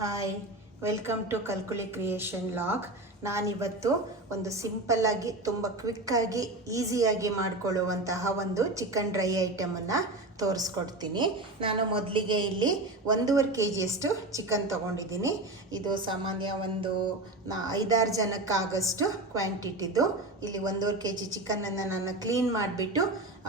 Hi welcome to ಕಲ್ಕುಲಿ creation log ನಾನಿವತ್ತು ಒಂದು ಸಿಂಪಲ್ಲಾಗಿ ತುಂಬ ಕ್ವಿಕ್ಕಾಗಿ ಈಸಿಯಾಗಿ ಮಾಡಿಕೊಳ್ಳುವಂತಹ ಒಂದು ಚಿಕನ್ ಡ್ರೈ ಐಟಮನ್ನು ತೋರಿಸ್ಕೊಡ್ತೀನಿ. ನಾನು ಮೊದಲಿಗೆ ಇಲ್ಲಿ ಒಂದೂವರೆ ಕೆ ಜಿಯಷ್ಟು ಚಿಕನ್ ತೊಗೊಂಡಿದ್ದೀನಿ. ಇದು ಸಾಮಾನ್ಯ ಒಂದು ನಾ ಐದಾರು ಜನಕ್ಕಾಗಷ್ಟು ಕ್ವಾಂಟಿಟಿದು ಇಲ್ಲಿ ಒಂದೂವರೆ ಕೆ ಜಿ ಚಿಕನನ್ನು ನಾನು ಕ್ಲೀನ್ ಮಾಡಿಬಿಟ್ಟು,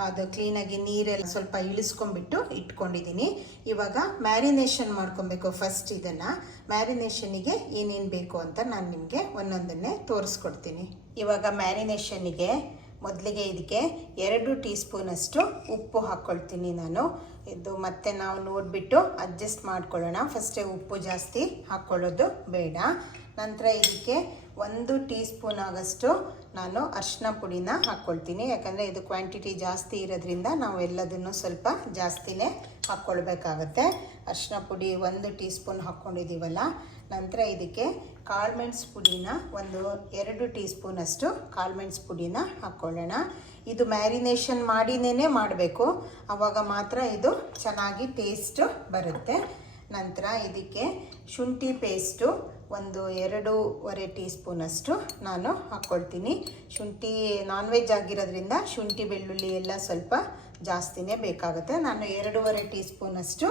ಅದು ಕ್ಲೀನಾಗಿ ನೀರೆಲ್ಲ ಸ್ವಲ್ಪ ಇಳಿಸ್ಕೊಂಡ್ಬಿಟ್ಟು ಇಟ್ಕೊಂಡಿದ್ದೀನಿ. ಇವಾಗ ಮ್ಯಾರಿನೇಷನ್ ಮಾಡ್ಕೊಬೇಕು ಫಸ್ಟ್ ಇದನ್ನು. ಮ್ಯಾರಿನೇಷನಿಗೆ ಏನೇನು ಬೇಕು ಅಂತ ನಾನು ನಿಮಗೆ ಒಂದೊಂದನ್ನೇ ತೋರಿಸ್ಕೊಡ್ತೀನಿ. ಇವಾಗ ಮ್ಯಾರಿನೇಷನ್ನಿಗೆ ಮೊದಲಿಗೆ ಇದಕ್ಕೆ ಎರಡು ಟೀ ಸ್ಪೂನಷ್ಟು ಉಪ್ಪು ಹಾಕ್ಕೊಳ್ತೀನಿ ನಾನು. ಇದು ಮತ್ತೆ ನಾವು ನೋಡಿಬಿಟ್ಟು ಅಡ್ಜಸ್ಟ್ ಮಾಡ್ಕೊಳ್ಳೋಣ. ಫಸ್ಟೇ ಉಪ್ಪು ಜಾಸ್ತಿ ಹಾಕ್ಕೊಳ್ಳೋದು ಬೇಡ. ನಂತರ ಇದಕ್ಕೆ ಒಂದು ಟೀ ಸ್ಪೂನ್ ಆಗಷ್ಟು ನಾನು ಅರಿಶಿನ ಪುಡಿನ ಹಾಕ್ಕೊಳ್ತೀನಿ ಯಾಕಂದರೆ ಇದು ಕ್ವಾಂಟಿಟಿ ಜಾಸ್ತಿ ಇರೋದ್ರಿಂದ ನಾವು ಎಲ್ಲದನ್ನು ಸ್ವಲ್ಪ ಜಾಸ್ತಿನೇ ಹಾಕ್ಕೊಳ್ಬೇಕಾಗತ್ತೆ ಅರಿಶಿನ ಪುಡಿ ಒಂದು ಟೀ ಸ್ಪೂನ್ ಹಾಕ್ಕೊಂಡಿದ್ದೀವಲ್ಲ ನಂತರ ಇದಕ್ಕೆ ಕಾಳುಮೆಣ್ಸು ಪುಡಿನ ಒಂದು ಎರಡು ಟೀ ಸ್ಪೂನಷ್ಟು ಕಾಳುಮೆಣಸು ಪುಡಿನ ಹಾಕ್ಕೊಳ್ಳೋಣ ಇದು ಮ್ಯಾರಿನೇಷನ್ ಮಾಡಿನೇ ಮಾಡಬೇಕು. ಆವಾಗ ಮಾತ್ರ ಇದು ಚೆನ್ನಾಗಿ ಟೇಸ್ಟು ಬರುತ್ತೆ. ನಂತರ ಇದಕ್ಕೆ ಶುಂಠಿ ಪೇಸ್ಟು ಒಂದು ಎರಡೂವರೆ ಟೀ ಸ್ಪೂನಷ್ಟು ನಾನು ಹಾಕ್ಕೊಳ್ತೀನಿ. ಶುಂಠಿ ನಾನ್ ವೆಜ್ ಆಗಿರೋದ್ರಿಂದ ಶುಂಠಿ, ಬೆಳ್ಳುಳ್ಳಿ ಎಲ್ಲ ಸ್ವಲ್ಪ ಜಾಸ್ತಿನೇ ಬೇಕಾಗುತ್ತೆ. ನಾನು ಎರಡೂವರೆ ಟೀ ಸ್ಪೂನಷ್ಟು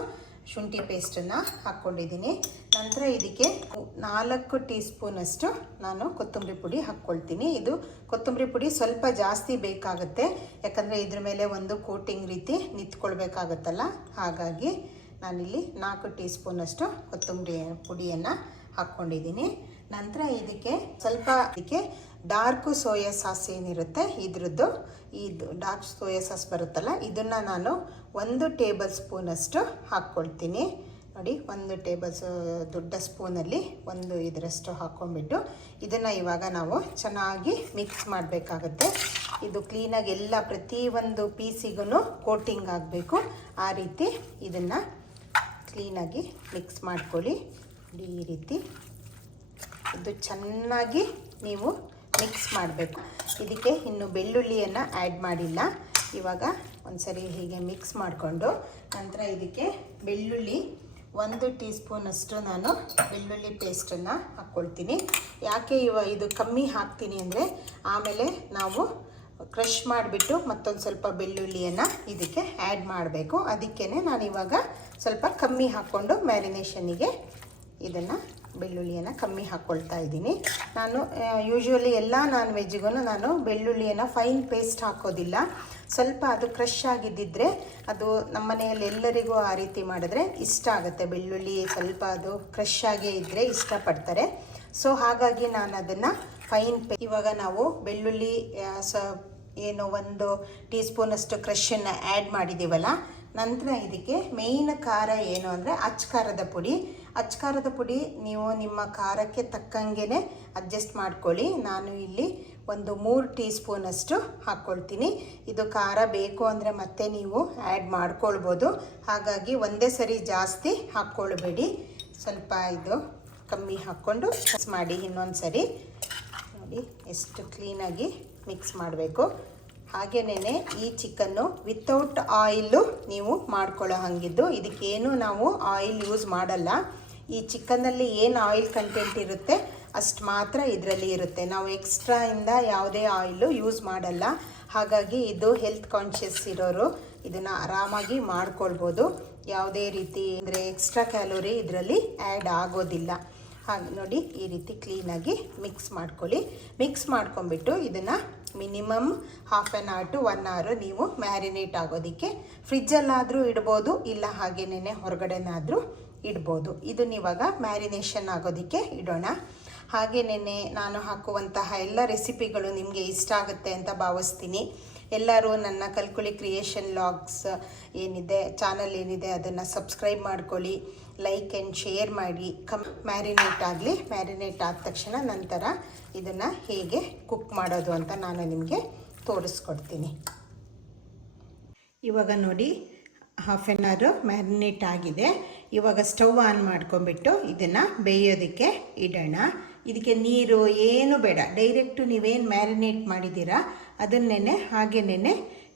ಶುಂಠಿ ಪೇಸ್ಟನ್ನು ಹಾಕ್ಕೊಂಡಿದ್ದೀನಿ. ನಂತರ ಇದಕ್ಕೆ ನಾಲ್ಕು ಟೀ ಸ್ಪೂನಷ್ಟು ನಾನು ಕೊತ್ತಂಬರಿ ಪುಡಿ ಹಾಕ್ಕೊಳ್ತೀನಿ. ಇದು ಕೊತ್ತಂಬರಿ ಪುಡಿ ಸ್ವಲ್ಪ ಜಾಸ್ತಿ ಬೇಕಾಗುತ್ತೆ. ಯಾಕಂದರೆ ಇದ್ರ ಮೇಲೆ ಒಂದು ಕೋಟಿಂಗ್ ರೀತಿ ನಿಂತ್ಕೊಳ್ಬೇಕಾಗತ್ತಲ್ಲ? ಹಾಗಾಗಿ ನಾನಿಲ್ಲಿ ನಾಲ್ಕು ಟೀ ಸ್ಪೂನಷ್ಟು ಕೊತ್ತಂಬರಿ ಪುಡಿಯನ್ನು ಹಾಕ್ಕೊಂಡಿದ್ದೀನಿ ನಂತರ ಇದಕ್ಕೆ ಸ್ವಲ್ಪ ಇದಕ್ಕೆ ಡಾರ್ಕು ಸೋಯಾ ಸಾಸ್ ಏನಿರುತ್ತೆ, ಇದ್ರದ್ದು ಇದು ಡಾರ್ಕ್ ಸೋಯಾ ಸಾಸ್ ಬರುತ್ತಲ್ಲ, ಇದನ್ನು ನಾನು ಒಂದು ಟೇಬಲ್ ಸ್ಪೂನಷ್ಟು ಹಾಕ್ಕೊಳ್ತೀನಿ. ನೋಡಿ, ಒಂದು ಟೇಬಲ್ ದೊಡ್ಡ ಸ್ಪೂನಲ್ಲಿ ಒಂದು ಇದರಷ್ಟು ಹಾಕ್ಕೊಂಡ್ಬಿಟ್ಟು ಇದನ್ನು ಇವಾಗ ನಾವು ಚೆನ್ನಾಗಿ ಮಿಕ್ಸ್ ಮಾಡಬೇಕಾಗುತ್ತೆ. ಇದು ಕ್ಲೀನಾಗಿ ಎಲ್ಲ ಪ್ರತಿಯೊಂದು ಪೀಸಿಗೂ ಕೋಟಿಂಗ್ ಆಗಬೇಕು. ಆ ರೀತಿ ಇದನ್ನು ಕ್ಲೀನಾಗಿ ಮಿಕ್ಸ್ ಮಾಡ್ಕೊಳ್ಳಿ. ಈ ರೀತಿ. ಇದು ಚೆನ್ನಾಗಿ ನೀವು ಮಿಕ್ಸ್ ಮಾಡಬೇಕು. ಇದಕ್ಕೆ ಇನ್ನು ಬೆಳ್ಳುಳ್ಳಿಯನ್ನು ಆ್ಯಡ್ ಮಾಡಿಲ್ಲ. ಇವಾಗ ಒಂದ್ಸರಿ ಹೀಗೆ ಮಿಕ್ಸ್ ಮಾಡಿಕೊಂಡು ನಂತರ ಇದಕ್ಕೆ ಬೆಳ್ಳುಳ್ಳಿ ಒಂದು ಟೀ ಸ್ಪೂನಷ್ಟು ನಾನು ಬೆಳ್ಳುಳ್ಳಿ ಪೇಸ್ಟನ್ನು ಹಾಕ್ಕೊಳ್ತೀನಿ. ಯಾಕೆ ಇವ ಇದು ಕಮ್ಮಿ ಹಾಕ್ತೀನಿ ಅಂದರೆ ಆಮೇಲೆ ನಾವು ಕ್ರಷ್ ಮಾಡಿಬಿಟ್ಟು ಮತ್ತೊಂದು ಸ್ವಲ್ಪ ಬೆಳ್ಳುಳ್ಳಿಯನ್ನು ಇದಕ್ಕೆ ಆ್ಯಡ್ ಮಾಡಬೇಕು. ಅದಕ್ಕೇ ನಾನು ಇವಾಗ ಸ್ವಲ್ಪ ಕಮ್ಮಿ ಹಾಕ್ಕೊಂಡು ಮ್ಯಾರಿನೇಷನಿಗೆ ಇದನ್ನು ಬೆಳ್ಳುಳ್ಳಿಯನ್ನು ಕಮ್ಮಿ ಹಾಕ್ಕೊಳ್ತಾ ಇದ್ದೀನಿ. ನಾನು ಯೂಶ್ವಲಿ ಎಲ್ಲ ನಾನ್ ವೆಜ್ಜಿಗೂ ನಾನು ಬೆಳ್ಳುಳ್ಳಿಯನ್ನು ಫೈನ್ ಪೇಸ್ಟ್ ಹಾಕೋದಿಲ್ಲ. ಸ್ವಲ್ಪ ಅದು ಕ್ರಷ್ ಆಗಿದ್ದಿದ್ರೆ ಅದು ನಮ್ಮ ಮನೆಯಲ್ಲಿ ಎಲ್ಲರಿಗೂ ಆ ರೀತಿ ಮಾಡಿದ್ರೆ ಇಷ್ಟ ಆಗುತ್ತೆ. ಬೆಳ್ಳುಳ್ಳಿ ಸ್ವಲ್ಪ ಅದು ಕ್ರಷ್ ಆಗೇ ಇದ್ದರೆ ಇಷ್ಟಪಡ್ತಾರೆ. ಸೊ ಹಾಗಾಗಿ ನಾನು ಅದನ್ನು ಫೈನ್ ಪೇ ಇವಾಗ ನಾವು ಬೆಳ್ಳುಳ್ಳಿ ಸ, ಏನು ಒಂದು ಟೀ ಸ್ಪೂನಷ್ಟು ಕ್ರಷನ್ನು ಆ್ಯಡ್ ಮಾಡಿದ್ದೀವಲ್ಲ ನಂತರ ಇದಕ್ಕೆ ಮೇಯ್ನ್ ಖಾರ ಏನು ಅಂದರೆ ಅಚ್ಕಾರದ ಪುಡಿ ಅಚ್ಕಾರದ ಪುಡಿ ನೀವು ನಿಮ್ಮ ಖಾರಕ್ಕೆ ತಕ್ಕಂಗೆ ಅಡ್ಜಸ್ಟ್ ಮಾಡ್ಕೊಳ್ಳಿ. ನಾನು ಇಲ್ಲಿ ಒಂದು ಮೂರು ಟೀ ಸ್ಪೂನಷ್ಟು ಹಾಕ್ಕೊಳ್ತೀನಿ. ಇದು ಖಾರ ಬೇಕು ಅಂದರೆ ಮತ್ತೆ ನೀವು ಆ್ಯಡ್ ಮಾಡ್ಕೊಳ್ಬೋದು. ಹಾಗಾಗಿ ಒಂದೇ ಸರಿ ಜಾಸ್ತಿ ಹಾಕ್ಕೊಳ್ಬೇಡಿ. ಸ್ವಲ್ಪ ಇದು ಕಮ್ಮಿ ಹಾಕ್ಕೊಂಡು ಮಿಕ್ಸ್ ಮಾಡಿ ಇನ್ನೊಂದು ಸರಿ. ನೋಡಿ, ಎಷ್ಟು ಕ್ಲೀನಾಗಿ ಮಿಕ್ಸ್ ಮಾಡಬೇಕು. ಹಾಗೆಯೇ ಈ ಚಿಕನ್ನು ವಿತೌಟ್ ಆಯಿಲ್ಲು ನೀವು ಮಾಡ್ಕೊಳ್ಳೋ ಹಾಗಿದ್ದು. ಇದಕ್ಕೇನು ನಾವು ಆಯಿಲ್ ಯೂಸ್ ಮಾಡಲ್ಲ. ಈ ಚಿಕನಲ್ಲಿ ಏನು ಆಯಿಲ್ ಕಂಟೆಂಟ್ ಇರುತ್ತೆ, ಅಷ್ಟು ಮಾತ್ರ ಇದರಲ್ಲಿ ಇರುತ್ತೆ. ನಾವು ಎಕ್ಸ್ಟ್ರಾ ಇಂದ ಯಾವುದೇ ಆಯಿಲು ಯೂಸ್ ಮಾಡಲ್ಲ. ಹಾಗಾಗಿ ಇದು ಹೆಲ್ತ್ ಕಾನ್ಷಿಯಸ್ ಇರೋರು ಇದನ್ನು ಆರಾಮಾಗಿ ಮಾಡ್ಕೊಳ್ಬೋದು. ಯಾವುದೇ ರೀತಿ ಅಂದರೆ ಎಕ್ಸ್ಟ್ರಾ ಕ್ಯಾಲೋರಿ ಇದರಲ್ಲಿ ಆ್ಯಡ್ ಆಗೋದಿಲ್ಲ. ಹಾಗೆ ನೋಡಿ, ಈ ರೀತಿ ಕ್ಲೀನಾಗಿ ಮಿಕ್ಸ್ ಮಾಡ್ಕೊಳ್ಳಿ. ಮಿಕ್ಸ್ ಮಾಡ್ಕೊಂಬಿಟ್ಟು ಇದನ್ನು minimum half an hour to one hour ನೀವು ಮ್ಯಾರಿನೇಟ್ ಆಗೋದಕ್ಕೆ ಫ್ರಿಜ್ಜಲ್ಲಾದರೂ ಇಡ್ಬೋದು, ಇಲ್ಲ ಹಾಗೇನೇ ಹೊರಗಡೆನಾದರೂ ಇಡ್ಬೋದು. ಇದನ್ನಿವಾಗ ಮ್ಯಾರಿನೇಷನ್ ಆಗೋದಕ್ಕೆ ಇಡೋಣ. ಹಾಗೇನೇ ನಾನು ಹಾಕುವಂತಹ ಎಲ್ಲ ರೆಸಿಪಿಗಳು ನಿಮಗೆ ಇಷ್ಟ ಆಗುತ್ತೆ ಅಂತ ಭಾವಿಸ್ತೀನಿ. ಎಲ್ಲರೂ ನನ್ನ ಕಲ್ಕುಳಿ ಕ್ರಿಯೇಷನ್ ಲಾಗ್ಸ್ ಏನಿದೆ ಚಾನಲ್ ಏನಿದೆ ಅದನ್ನು ಸಬ್ಸ್ಕ್ರೈಬ್ ಮಾಡ್ಕೊಳ್ಳಿ ಲೈಕ್ ಆ್ಯಂಡ್ ಶೇರ್ ಮಾಡಿ. ಕಮ್ ಮ್ಯಾರಿನೇಟ್ ಆಗಲಿ ಮ್ಯಾರಿನೇಟ್ ಆದ ತಕ್ಷಣ ನಂತರ ಇದನ್ನು ಹೇಗೆ ಕುಕ್ ಮಾಡೋದು ಅಂತ ನಾನು ನಿಮಗೆ ತೋರಿಸ್ಕೊಡ್ತೀನಿ. ಇವಾಗ ನೋಡಿ ಹಾಫ್ ಆನ್ ಅವರು ಮ್ಯಾರಿನೇಟ್ ಆಗಿದೆ. ಇವಾಗ ಸ್ಟವ್ ಆನ್ ಮಾಡ್ಕೊಂಬಿಟ್ಟು ಇದನ್ನು ಬೇಯೋದಕ್ಕೆ ಇಡೋಣ. ಇದಕ್ಕೆ ನೀರು ಏನು ಬೇಡ. ಡೈರೆಕ್ಟು ನೀವೇನು ಮ್ಯಾರಿನೇಟ್ ಮಾಡಿದ್ದೀರಾ ಅದನ್ನೇ ಹಾಗೆನೇ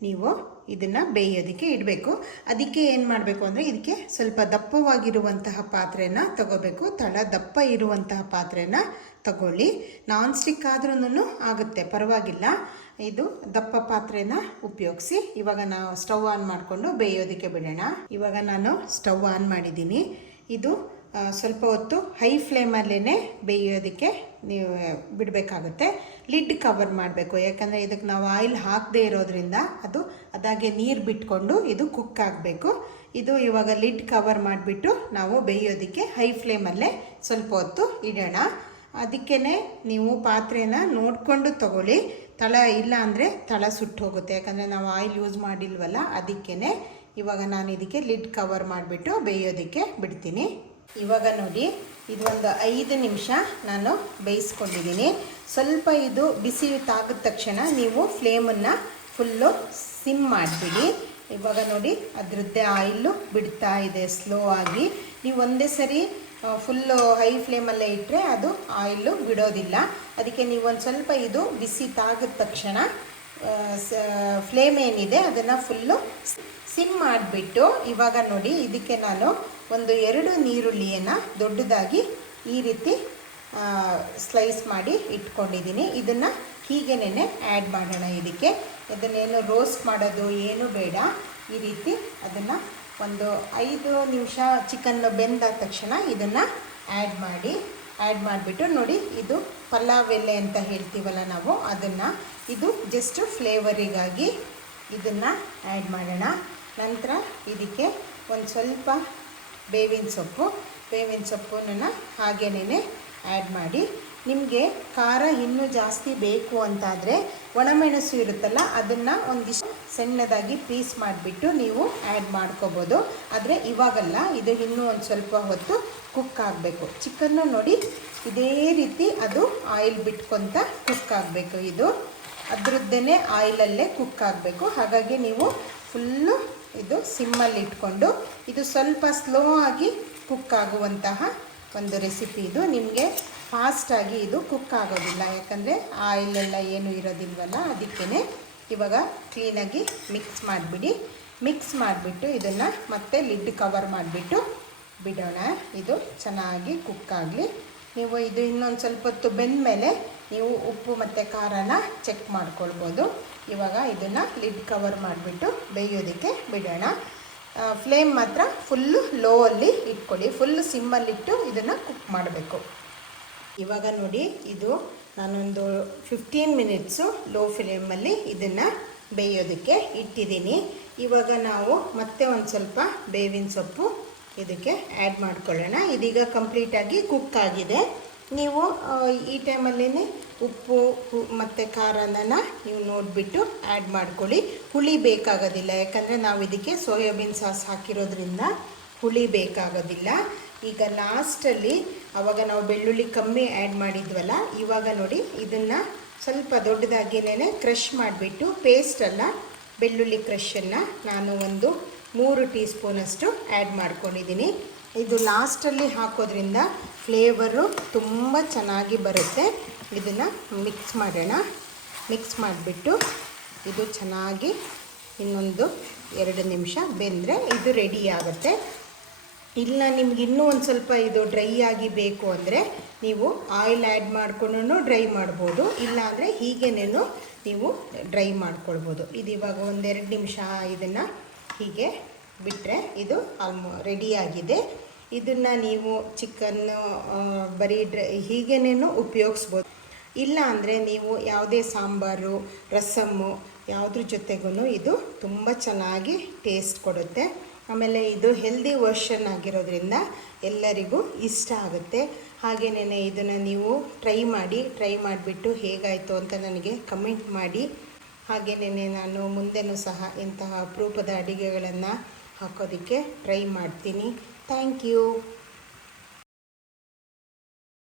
ನೀವು ಇದನ್ನು ಬೇಯೋದಕ್ಕೆ ಇಡಬೇಕು. ಅದಕ್ಕೆ ಏನು ಮಾಡಬೇಕು ಅಂದರೆ ಇದಕ್ಕೆ ಸ್ವಲ್ಪ ದಪ್ಪವಾಗಿರುವಂತಹ ಪಾತ್ರೆನ ತಗೋಬೇಕು. ತಳ ದಪ್ಪ ಇರುವಂತಹ ಪಾತ್ರೆನ ತಗೊಳ್ಳಿ. ನಾನ್ ಸ್ಟಿಕ್ ಆದ್ರೂ ಆಗುತ್ತೆ, ಪರವಾಗಿಲ್ಲ. ಇದು ದಪ್ಪ ಪಾತ್ರೆನ ಉಪಯೋಗಿಸಿ. ಇವಾಗ ನಾವು ಸ್ಟವ್ ಆನ್ ಮಾಡಿಕೊಂಡು ಬೇಯೋದಕ್ಕೆ ಬಿಡೋಣ. ಇವಾಗ ನಾನು ಸ್ಟವ್ ಆನ್ ಮಾಡಿದ್ದೀನಿ. ಇದು ಸ್ವಲ್ಪ ಹೊತ್ತು ಹೈ ಫ್ಲೇಮಲ್ಲೇ ಬೇಯೋದಕ್ಕೆ ನೀವು ಬಿಡಬೇಕಾಗುತ್ತೆ. ಲಿಡ್ ಕವರ್ ಮಾಡಬೇಕು. ಯಾಕಂದರೆ ಇದಕ್ಕೆ ನಾವು ಆಯಿಲ್ ಹಾಕದೇ ಇರೋದ್ರಿಂದ ಅದು ಅದಾಗೆ ನೀರು ಬಿಟ್ಕೊಂಡು ಇದು ಕುಕ್ ಆಗಬೇಕು. ಇದು ಇವಾಗ ಲಿಡ್ ಕವರ್ ಮಾಡಿಬಿಟ್ಟು ನಾವು ಬೇಯೋದಕ್ಕೆ ಹೈ ಫ್ಲೇಮಲ್ಲೇ ಸ್ವಲ್ಪ ಹೊತ್ತು ಇಡೋಣ. ಅದಕ್ಕೇ ನೀವು ಪಾತ್ರೆನ ನೋಡಿಕೊಂಡು ತಗೊಳ್ಳಿ. ತಳ ಇಲ್ಲ ಅಂದರೆ ತಳ ಸುಟ್ಟು ಹೋಗುತ್ತೆ. ಯಾಕಂದರೆ ನಾವು ಆಯಿಲ್ ಯೂಸ್ ಮಾಡಿಲ್ವಲ್ಲ ಅದಕ್ಕೇ ಇವಾಗ ನಾನು ಇದಕ್ಕೆ ಲಿಡ್ ಕವರ್ ಮಾಡಿಬಿಟ್ಟು ಬೇಯೋದಕ್ಕೆ ಬಿಡ್ತೀನಿ. ಇವಾಗ ನೋಡಿ ಇದೊಂದು ಐದು ನಿಮಿಷ ನಾನು ಬೇಯಿಸ್ಕೊಂಡಿದ್ದೀನಿ. ಸ್ವಲ್ಪ ಇದು ಬಿಸಿ ತಾಗಿದ ತಕ್ಷಣ ನೀವು ಫ್ಲೇಮನ್ನು ಫುಲ್ಲು ಸಿಮ್ ಮಾಡಿಬಿಡಿ. ಇವಾಗ ನೋಡಿ, ಅದರದ್ದೇ ಆಯಿಲ್ಲು ಬಿಡ್ತಾ ಇದೆ ಸ್ಲೋ ಆಗಿ. ನೀವು ಒಂದೇ ಸರಿ ಫುಲ್ಲು ಹೈ ಫ್ಲೇಮಲ್ಲೇ ಇಟ್ಟರೆ ಅದು ಆಯಿಲ್ಲು ಬಿಡೋದಿಲ್ಲ. ಅದಕ್ಕೆ ನೀವು ಒಂದು ಸ್ವಲ್ಪ ಇದು ಬಿಸಿ ತಾಗಿದ ತಕ್ಷಣ ಫ್ಲೇಮ್ ಏನಿದೆ ಅದನ್ನು ಫುಲ್ಲು ಸಿಮ್ ಮಾಡಿಬಿಟ್ಟು ಇವಾಗ ನೋಡಿ ಇದಕ್ಕೆ ನಾನು ಒಂದು ಎರಡು ನೀರುಳ್ಳಿಯನ್ನು ದೊಡ್ಡದಾಗಿ ಈ ರೀತಿ ಸ್ಲೈಸ್ ಮಾಡಿ ಇಟ್ಕೊಂಡಿದ್ದೀನಿ. ಇದನ್ನು ಹೀಗೇನೆ ಆ್ಯಡ್ ಮಾಡೋಣ ಇದಕ್ಕೆ. ಇದನ್ನೇನು ರೋಸ್ಟ್ ಮಾಡೋದು ಏನು ಬೇಡ. ಈ ರೀತಿ ಅದನ್ನು ಒಂದು ಐದು ನಿಮಿಷ ಚಿಕನ್ನು ಬೆಂದ ತಕ್ಷಣ ಇದನ್ನು ಆ್ಯಡ್ ಮಾಡಿ ಆ್ಯಡ್ ಮಾಡಿಬಿಟ್ಟು ನೋಡಿ ಇದು ಪಲಾವ್ ಎಲೆ ಅಂತ ಹೇಳ್ತೀವಲ್ಲ ನಾವು, ಅದನ್ನು ಇದು ಜಸ್ಟ್ ಫ್ಲೇವರಿಗಾಗಿ ಇದನ್ನು ಆ್ಯಡ್ ಮಾಡೋಣ. ನಂತರ ಇದಕ್ಕೆ ಒಂದು ಸ್ವಲ್ಪ ಬೇವಿನ ಸೊಪ್ಪು, ಬೇವಿನ ಸೊಪ್ಪನ್ನು ಹಾಗೇನೇ ಆ್ಯಡ್ ಮಾಡಿ. ನಿಮಗೆ ಖಾರ ಇನ್ನೂ ಜಾಸ್ತಿ ಬೇಕು ಅಂತಾದರೆ ಒಣಮೆಣಸು ಇರುತ್ತಲ್ಲ, ಅದನ್ನು ಒಂದಿಷ್ಟು ಸಣ್ಣದಾಗಿ ಪೀಸ್ ಮಾಡಿಬಿಟ್ಟು ನೀವು ಆ್ಯಡ್ ಮಾಡ್ಕೋಬೋದು. ಆದರೆ ಇವಾಗಲ್ಲ, ಇದು ಇನ್ನೂ ಒಂದು ಸ್ವಲ್ಪ ಹೊತ್ತು ಕುಕ್ ಆಗಬೇಕು. ಚಿಕನ್ನು ನೋಡಿ ಇದೇ ರೀತಿ ಅದು ಆಯಿಲ್ ಬಿಟ್ಕೊತ ಕುಕ್ ಆಗಬೇಕು ಇದು. ಅದರದ್ದೇ ಆಯಿಲಲ್ಲೇ ಕುಕ್ ಆಗಬೇಕು. ಹಾಗಾಗಿ ನೀವು ಫುಲ್ಲು ಇದು ಸಿಮ್ಮಲ್ಲಿ ಇಟ್ಕೊಂಡು ಇದು ಸ್ವಲ್ಪ ಸ್ಲೋ ಆಗಿ ಕುಕ್ ಆಗುವಂತಹ ಒಂದು ರೆಸಿಪಿ ಇದು. ನಿಮಗೆ ಫಾಸ್ಟಾಗಿ ಇದು ಕುಕ್ ಆಗೋದಿಲ್ಲ. ಯಾಕಂದರೆ ಆಯಿಲೆಲ್ಲ ಏನು ಇರೋದಿಲ್ವಲ್ಲ ಅದಕ್ಕೇ ಇವಾಗ ಕ್ಲೀನಾಗಿ ಮಿಕ್ಸ್ ಮಾಡಿಬಿಡಿ. ಮಿಕ್ಸ್ ಮಾಡಿಬಿಟ್ಟು ಇದನ್ನು ಮತ್ತೆ ಲಿಡ್ ಕವರ್ ಮಾಡಿಬಿಟ್ಟು ಬಿಡೋಣ. ಇದು ಚೆನ್ನಾಗಿ ಕುಕ್ ಆಗಲಿ. ನೀವು ಇದು ಇನ್ನೊಂದು ಸ್ವಲ್ಪ ಹೊತ್ತು ಬೆಂದ ಮೇಲೆ ನೀವು ಉಪ್ಪು ಮತ್ತು ಖಾರನ ಚೆಕ್ ಮಾಡ್ಕೊಳ್ಬೋದು. ಇವಾಗ ಇದನ್ನು ಲಿಡ್ ಕವರ್ ಮಾಡಿಬಿಟ್ಟು ಬೇಯೋದಕ್ಕೆ ಬಿಡೋಣ. ಫ್ಲೇಮ್ ಮಾತ್ರ ಫುಲ್ಲು ಲೋವಲ್ಲಿ ಇಟ್ಕೊಳ್ಳಿ. ಫುಲ್ ಸಿಮ್ಮಲ್ಲಿಟ್ಟು ಇದನ್ನು ಕುಕ್ ಮಾಡಬೇಕು. ಇವಾಗ ನೋಡಿ, ಇದು ನಾನೊಂದು ಫಿಫ್ಟೀನ್ ಮಿನಿಟ್ಸು ಲೋ ಫ್ಲೇಮಲ್ಲಿ ಇದನ್ನು ಬೇಯೋದಕ್ಕೆ ಇಟ್ಟಿದ್ದೀನಿ. ಇವಾಗ ನಾವು ಮತ್ತೆ ಒಂದು ಸ್ವಲ್ಪ ಬೇವಿನ ಸೊಪ್ಪು ಇದಕ್ಕೆ ಆ್ಯಡ್ ಮಾಡ್ಕೊಳ್ಳೋಣ. ಇದೀಗ ಕಂಪ್ಲೀಟಾಗಿ ಕುಕ್ ಆಗಿದೆ. ನೀವು ಈ ಟೈಮಲ್ಲೇ ಉಪ್ಪು ಮತ್ತು ಖಾರನ ನೀವು ನೋಡಿಬಿಟ್ಟು ಆ್ಯಡ್ ಮಾಡ್ಕೊಳ್ಳಿ. ಹುಳಿ ಬೇಕಾಗೋದಿಲ್ಲ. ಯಾಕಂದರೆ ನಾವು ಇದಕ್ಕೆ ಸೋಯಾಬೀನ್ ಸಾಸ್ ಹಾಕಿರೋದ್ರಿಂದ ಹುಳಿ ಬೇಕಾಗೋದಿಲ್ಲ. ಈಗ ಲಾಸ್ಟಲ್ಲಿ ಆವಾಗ ನಾವು ಬೆಳ್ಳುಳ್ಳಿ ಕಮ್ಮಿ ಆ್ಯಡ್ ಮಾಡಿದ್ವಲ್ಲ, ಇವಾಗ ನೋಡಿ ಇದನ್ನು ಸ್ವಲ್ಪ ದೊಡ್ಡದಾಗಿನೇ ಕ್ರಷ್ ಮಾಡಿಬಿಟ್ಟು ಪೇಸ್ಟಲ್ಲ ಬೆಳ್ಳುಳ್ಳಿ ಕ್ರಷನ್ನು ನಾನು ಒಂದು ಮೂರು ಟೀ ಸ್ಪೂನಷ್ಟು ಆ್ಯಡ್ ಮಾಡ್ಕೊಂಡಿದ್ದೀನಿ. ಇದು ಲಾಸ್ಟಲ್ಲಿ ಹಾಕೋದ್ರಿಂದ ಫ್ಲೇವರು ತುಂಬ ಚೆನ್ನಾಗಿ ಬರುತ್ತೆ. ಇದನ್ನು ಮಿಕ್ಸ್ ಮಾಡೋಣ. ಮಿಕ್ಸ್ ಮಾಡಿಬಿಟ್ಟು ಇದು ಚೆನ್ನಾಗಿ ಇನ್ನೊಂದು ಎರಡು ನಿಮಿಷ ಬೆಂದರೆ ಇದು ರೆಡಿ ಆಗುತ್ತೆ. ಇಲ್ಲ, ನಿಮ್ಗೆ ಇನ್ನೂ ಒಂದು ಸ್ವಲ್ಪ ಇದು ಡ್ರೈ ಆಗಿ ಬೇಕು ಅಂದರೆ ನೀವು ಆಯಿಲ್ ಆ್ಯಡ್ ಮಾಡ್ಕೊಂಡು ಡ್ರೈ ಮಾಡ್ಬೋದು. ಇಲ್ಲಾಂದರೆ ಹೀಗೇನೇನು ನೀವು ಡ್ರೈ ಮಾಡ್ಕೊಳ್ಬೋದು. ಇದು ಇವಾಗ ಒಂದೆರಡು ನಿಮಿಷ ಇದನ್ನು ಹೀಗೆ ಬಿಟ್ಟರೆ ಇದು ಆಲ್ಮೋ ರೆಡಿಯಾಗಿದೆ. ಇದನ್ನು ನೀವು ಚಿಕನ್ನು ಬರೀ ಡ್ರೈ, ಹೀಗೇನೇನು ಉಪಯೋಗಿಸ್ಬೋದು. ಇಲ್ಲ ಅಂದರೆ ನೀವು ಯಾವುದೇ ಸಾಂಬಾರು, ರಸಮ್ಮು ಯಾವುದ್ರ ಜೊತೆಗೂ ಇದು ತುಂಬ ಚೆನ್ನಾಗಿ ಟೇಸ್ಟ್ ಕೊಡುತ್ತೆ. ಆಮೇಲೆ ಇದು ಹೆಲ್ದಿ ವರ್ಷನ್ ಆಗಿರೋದ್ರಿಂದ ಎಲ್ಲರಿಗೂ ಇಷ್ಟ ಆಗುತ್ತೆ. ಹಾಗೇನೇ ಇದನ್ನು ನೀವು ಟ್ರೈ ಮಾಡಿ, ಟ್ರೈ ಮಾಡಿಬಿಟ್ಟು ಹೇಗಾಯಿತು ಅಂತ ನನಗೆ ಕಮೆಂಟ್ ಮಾಡಿ. ಹಾಗೇನೇ ನಾನು ಮುಂದೆನೂ ಸಹ ಇಂತಹ ಅಪರೂಪದ ಅಡುಗೆಗಳನ್ನು ಹಾಕೋದಕ್ಕೆ ಟ್ರೈ ಮಾಡ್ತೀನಿ ಥ್ಯಾಂಕ್ ಯು